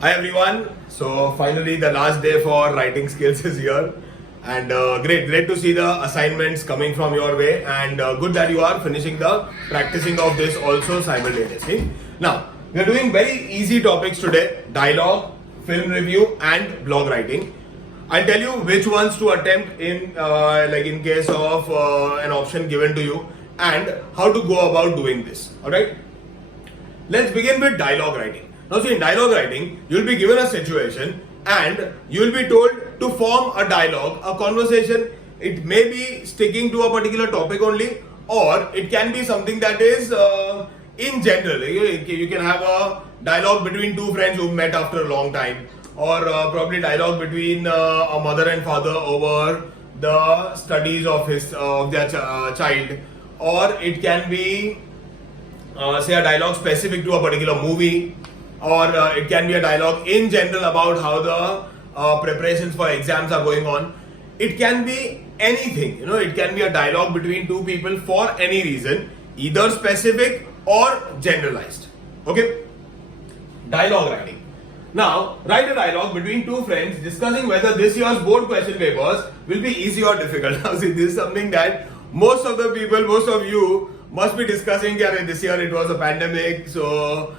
Hi everyone. So finally the last day for writing skills is here, and great to see the assignments coming from your way, and good that you are finishing the practicing of this also simultaneously. Now we are doing very easy topics today: dialogue, film review, and blog writing. I'll tell you which ones to attempt in case of an option given to you, and how to go about doing this. All right. Let's begin with dialogue writing. Now, see, in dialogue writing, you'll be given a situation and you'll be told to form a dialogue, a conversation. It may be sticking to a particular topic only, or it can be something that is in general. You can have a dialogue between two friends who've met after a long time, or probably dialogue between a mother and father over the studies of their child, or it can be say a dialogue specific to a particular movie, or it can be a dialogue in general about how the preparations for exams are going on. It can be anything, it can be a dialogue between two people for any reason, either specific or generalized. Okay, dialogue writing. Now, write a dialogue between two friends discussing whether this year's board question papers will be easy or difficult. Now, see, this is something that most of the people, most of you must be discussing that this year it was a pandemic, so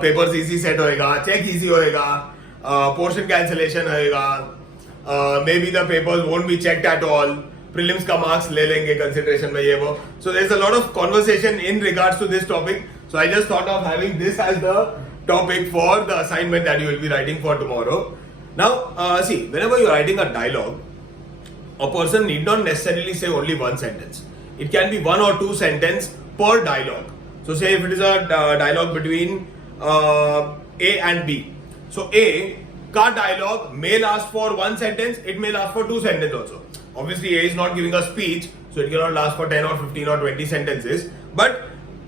papers easy set होएगा, check easy होएगा, portion cancellation होएगा, maybe the papers won't be checked at all, prelims का marks ले लेंगे consideration में ये वो. So there's a lot of conversation in regards to this topic. So I just thought of having this as the topic for the assignment that you will be writing for tomorrow. Now, see, whenever you're writing a dialogue, a person need not necessarily say only one sentence. It can be one or two sentences per dialogue. So say if it is a dialogue between A and B. So A ka dialogue may last for one sentence, it may last for two sentences also. Obviously A is not giving a speech, so it cannot last for 10 or 15 or 20 sentences. But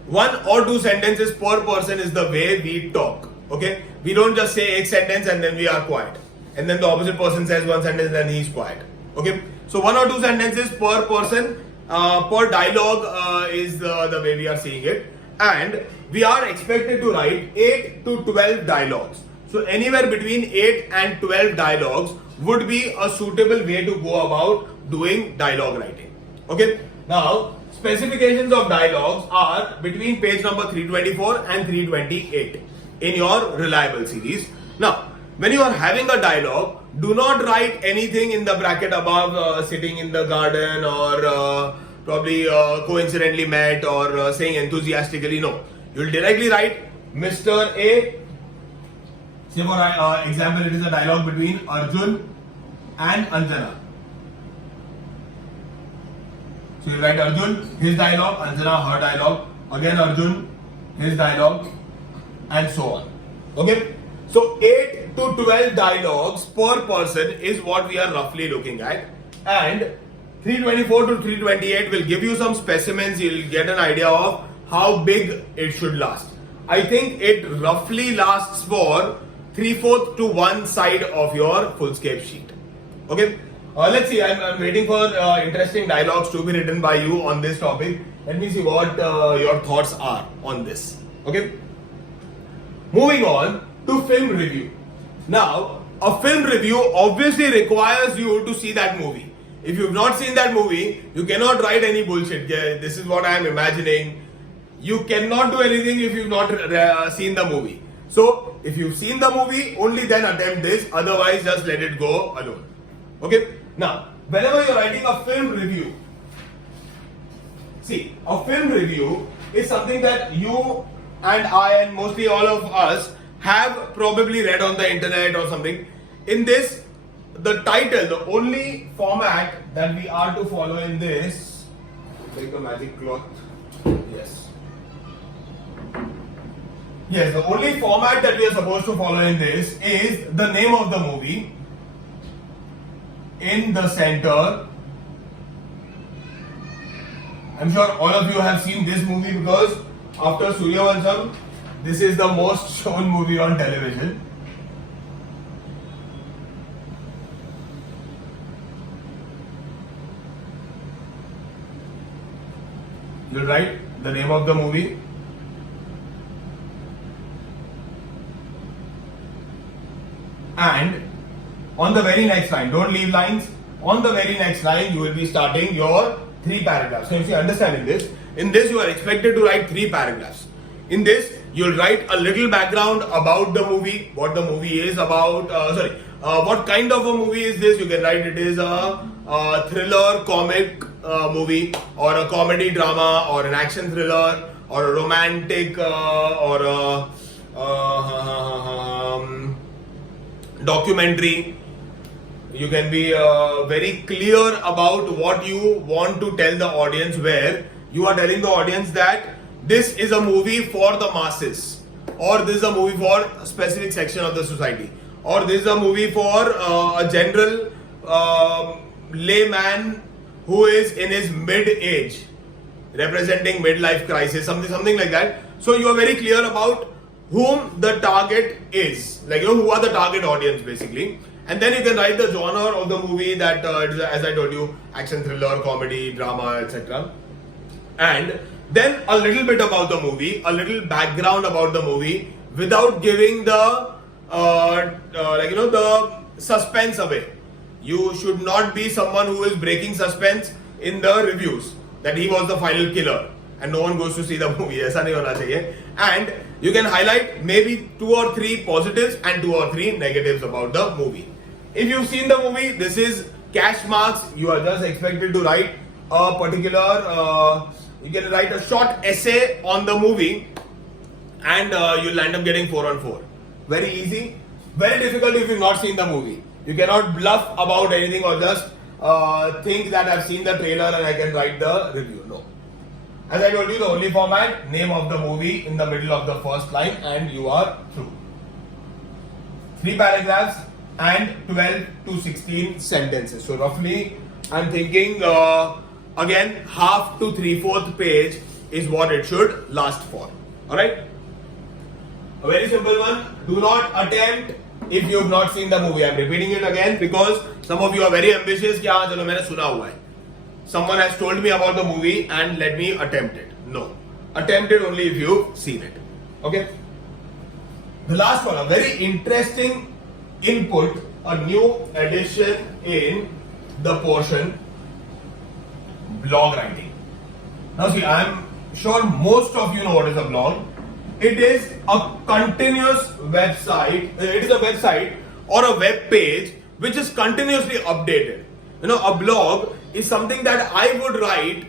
one or two sentences per person is the way we talk. Okay? We don't just say a sentence and then we are quiet. And then the opposite person says one sentence and then he is quiet. Okay? So one or two sentences per person per dialogue is the way we are seeing it, and we are expected to write 8 to 12 dialogues. So anywhere between 8 and 12 dialogues would be a suitable way to go about doing dialogue writing. Okay, now specifications of dialogues are between page number 324 and 328 in your reliable series. Now when you are having a dialogue, do not write anything in the bracket above sitting in the garden, or probably coincidentally met, or saying enthusiastically. No, you will directly write Mr. A. Say for example, it is a dialogue between Arjun and Anjana. So you write Arjun, his dialogue, Anjana, her dialogue, again Arjun, his dialogue, and so on. Okay. So 8 to 12 dialogues per person is what we are roughly looking at, and 324 to 328 will give you some specimens. You'll get an idea of how big it should last. I think it roughly lasts for 3/4 to one side of your fullscape sheet. Okay, let's see. I'm waiting for interesting dialogues to be written by you on this topic. Let me see what your thoughts are on this. Okay, moving on to film review. Now, a film review obviously requires you to see that movie. If you've not seen that movie, you cannot write any bullshit. This is what I am imagining. You cannot do anything if you've not seen the movie. So, if you've seen the movie, only then attempt this. Otherwise, just let it go alone. Okay? Now, whenever you're writing a film review, see, a film review is something that you and I and mostly all of us have probably read on the internet or something. In this, the title, the only format that we are to follow in this, take a magic cloth. Yes, the only format that we are supposed to follow in this is the name of the movie in the center. I'm sure all of you have seen this movie because after Suryavansham, this is the most shown movie on television. You'll write the name of the movie And on the very next line, don't leave lines. On the very next line, you will be starting your 3 paragraphs. So if you understand in this you are expected to write 3 paragraphs. In this, you'll write a little background about the movie, what the movie is about. What kind of a movie is this? You can write it is a thriller comic movie, or a comedy drama, or an action thriller, or a romantic, or a documentary. You can be very clear about what you want to tell the audience, where you are telling the audience that this is a movie for the masses, or this is a movie for a specific section of the society, or this is a movie for a general layman who is in his mid-age, representing midlife crisis, something like that. So you are very clear about whom the target is, like, you know, who are the target audience basically. And then you can write the genre of the movie, that as I told you, action, thriller, comedy, drama, etc. And then a little bit about the movie, a little background about the movie, without giving the the suspense away. You should not be someone who is breaking suspense in the reviews that he was the final killer and no one goes to see the movie. ऐसा नहीं होना चाहिए. And you can highlight maybe 2 or 3 positives and 2 or 3 negatives about the movie. If you've seen the movie, this is cash marks. You are just expected to write a particular, you can write a short essay on the movie, and you'll end up getting 4 on 4. Very easy. Very difficult if you've not seen the movie. You cannot bluff about anything or just think that I've seen the trailer and I can write the review. No. As I told you, the only format, name of the movie in the middle of the first line, and you are through. 3 paragraphs and 12 to 16 sentences. So roughly, I'm thinking again, half to 3/4 page is what it should last for. Alright? A very simple one. Do not attempt if you have not seen the movie. I'm repeating it again because some of you are very ambitious. कि हाँ चलो मैंने सुना हुआ है. Someone has told me about the movie and let me attempt it. No. Attempt it only if you've seen it. Okay? The last one, a very interesting input, a new addition in the portion, blog writing. Now see, I am sure most of you know what is a blog. It is a continuous website. It is a website or a web page which is continuously updated. You know, a blog is something that I would write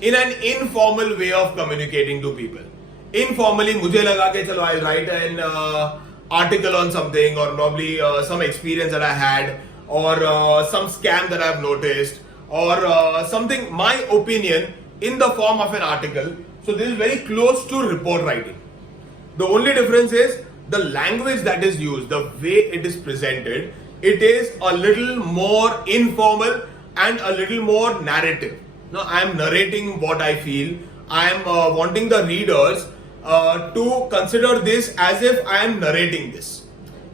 in an informal way of communicating to people. Informally, मुझे लगा कि चलो I'll write an article on something, or probably some experience that I had, or some scam that I've noticed, or something, my opinion in the form of an article. So this is very close to report writing. The only difference is the language that is used, the way it is presented. It is a little more informal and a little more narrative. Now I am narrating what I feel. I am wanting the readers to consider this as if I am narrating this.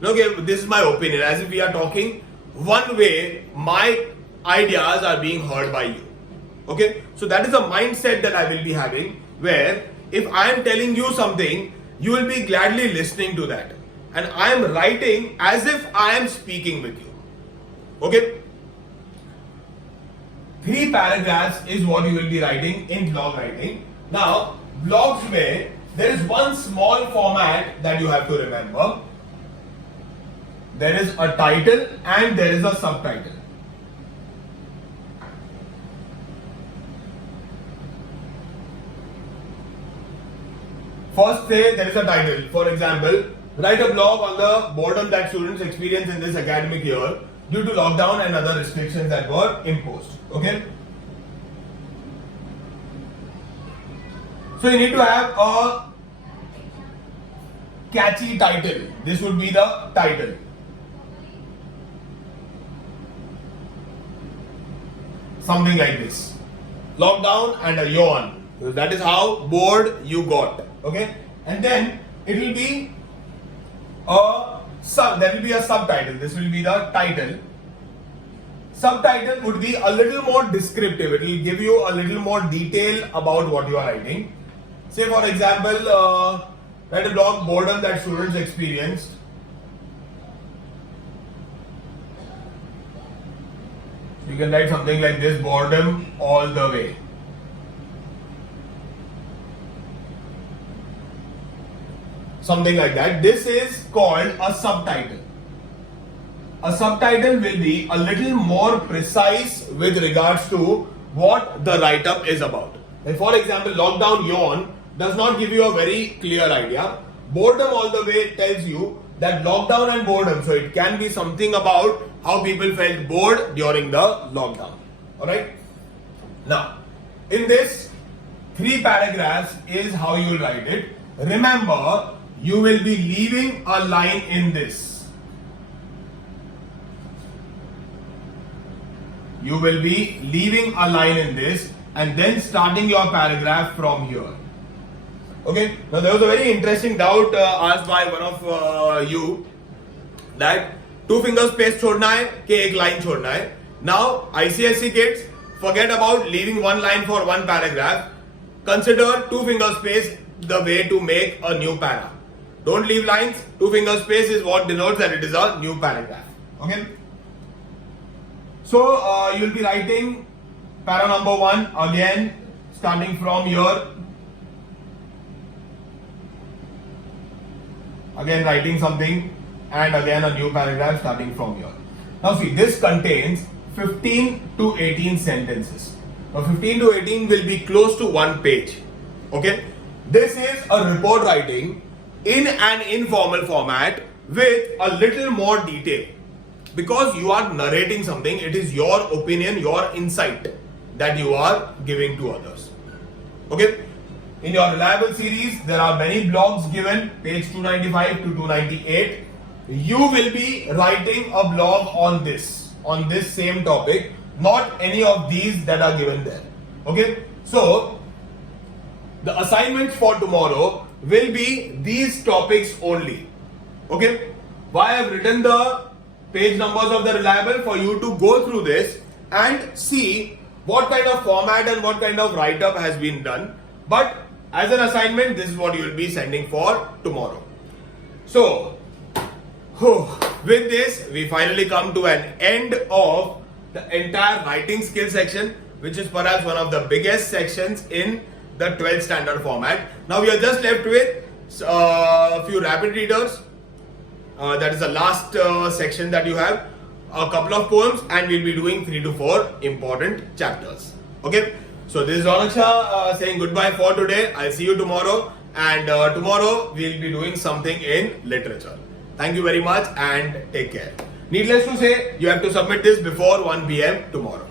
Okay, this is my opinion, as if we are talking one way. My ideas are being heard by you. Okay, so that is a mindset that I will be having, where if I am telling you something, you will be gladly listening to that, and I am writing as if I am speaking with you. Okay, 3 paragraphs is what you will be writing in blog writing. Now, blogs mein there is one small format that you have to remember. There is a title and there is a subtitle. First, say there is a title. For example, write a blog on the boredom that students experience in this academic year due to lockdown and other restrictions that were imposed. Okay? So you need to have a catchy title. This would be the title. Something like this. Lockdown and a yawn. So that is how bored you got. Okay? And then it will be there will be a subtitle. This will be the title. Subtitle would be a little more descriptive. It will give you a little more detail about what you are writing. Say for example, write a blog, boredom that students experienced You can write something like this: boredom all the way. Something like that. This is called a subtitle. A subtitle will be a little more precise with regards to what the write-up is about. And for example, lockdown yawn does not give you a very clear idea. Boredom all the way tells you that lockdown and boredom, so it can be something about how people felt bored during the lockdown. Alright? Now, in this 3 paragraphs is how you will write it. Remember, you will be leaving a line in this. You will be leaving a line in this and then starting your paragraph from here. Okay. Now there was a very interesting doubt asked by one of you that 2 finger space छोड़ना है कि एक line छोड़ना है. Now ICSE kids, forget about leaving one line for one paragraph. Consider 2 finger space the way to make a new para. Don't leave lines. 2 finger space is what denotes that it is a new paragraph. Okay. So you will be writing para number 1 again, starting from here. Again writing something and again a new paragraph starting from here. Now see, this contains 15 to 18 sentences. Now 15 to 18 will be close to 1 page. Okay. This is a report writing in an informal format with a little more detail. Because you are narrating something, it is your opinion, your insight that you are giving to others. Okay. In your reliable series, there are many blogs given, page 295 to 298. You will be writing a blog on this same topic, not any of these that are given there. Okay. So, the assignments for tomorrow will be these topics only. Okay. Why I have written the page numbers of the reliable? For you to go through this and see what kind of format and what kind of write-up has been done. But as an assignment, this is what you will be sending for tomorrow. So, with this, we finally come to an end of the entire writing skill section, which is perhaps one of the biggest sections in the 12th standard format. Now we are just left with a few rapid readers. That is the last section that you have. A couple of poems, and we'll be doing 3 to 4 important chapters. Okay. So this is Ronak Shah saying goodbye for today. I'll see you tomorrow, and tomorrow we'll be doing something in literature. Thank you very much and take care. Needless to say, you have to submit this before 1 p.m. tomorrow.